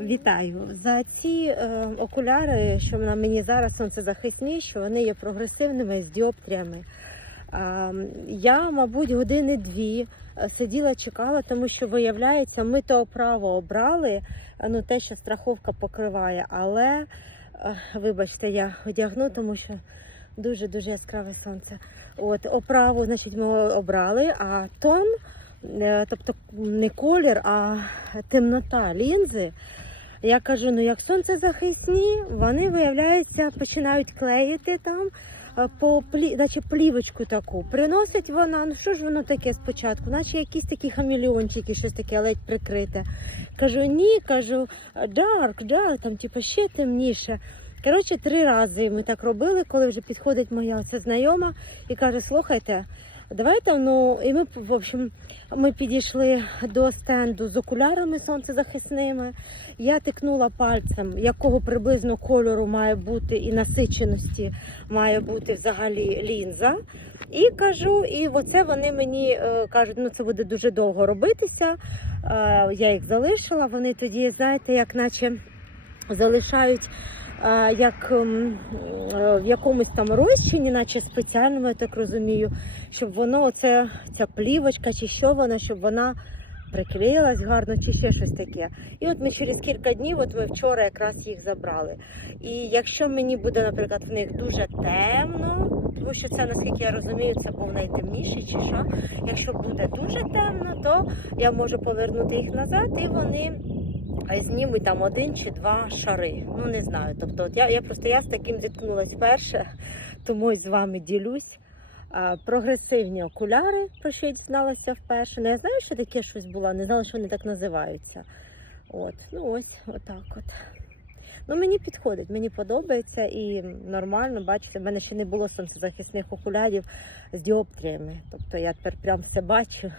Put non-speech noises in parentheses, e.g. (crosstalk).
Вітаю за ці е, окуляри, що на мені зараз сонцезахисні, що вони є прогресивними з діоптріями. Е, я, мабуть, години дві е, сиділа, чекала, тому що виявляється, ми то право обрали, е, ну те, що страховка покриває, але е, вибачте, я одягну, тому що дуже дуже яскраве сонце. От оправу, значить, ми обрали, а тон. Е, тобто не колір, а темнота лінзи. Я кажу, ну як сонцезахисні, вони виявляється, починають клеїти там е, по плі, наче плівочку таку. Приносить вона, ну що ж воно таке спочатку, наче якісь такі хамелеончики, щось таке ледь прикрите. Кажу, ні, кажу, dark, dark, там типу, ще темніше. Коротше, три рази ми так робили, коли вже підходить моя оця знайома і каже: слухайте, давайте, ну, і ми, в общем, ми підійшли до стенду з окулярами сонцезахисними. Я тикнула пальцем, якого приблизно кольору має бути і насиченості має бути взагалі лінза. І кажу, і оце вони мені е, кажуть, ну це буде дуже довго робитися. Е, я їх залишила. Вони тоді, знаєте, як наче залишають. Як е, в якомусь там розчині, наче спеціальному, я так розумію, щоб воно, оце, ця плівочка чи що вона, щоб вона приклеїлась гарно, чи ще щось таке. І от ми через кілька днів, от ми вчора якраз їх забрали. І якщо мені буде, наприклад, в них дуже темно, тому що це, наскільки я розумію, це був найтемніший чи що. Якщо буде дуже темно, то я можу повернути їх назад і вони. А знімуть там один чи два шари. Ну не знаю. Тобто, от я, я просто я з таким зіткнулась вперше, (laughs) тому з вами ділюсь. А, прогресивні окуляри, про що я дізналася вперше. Ну, я знаю, що таке щось було, не знала, що вони так називаються. От, ну ось, отак от. Ну, мені підходить, мені подобається і нормально, бачите, в мене ще не було сонцезахисних окулярів з діоптріями. Тобто я тепер прям все бачу.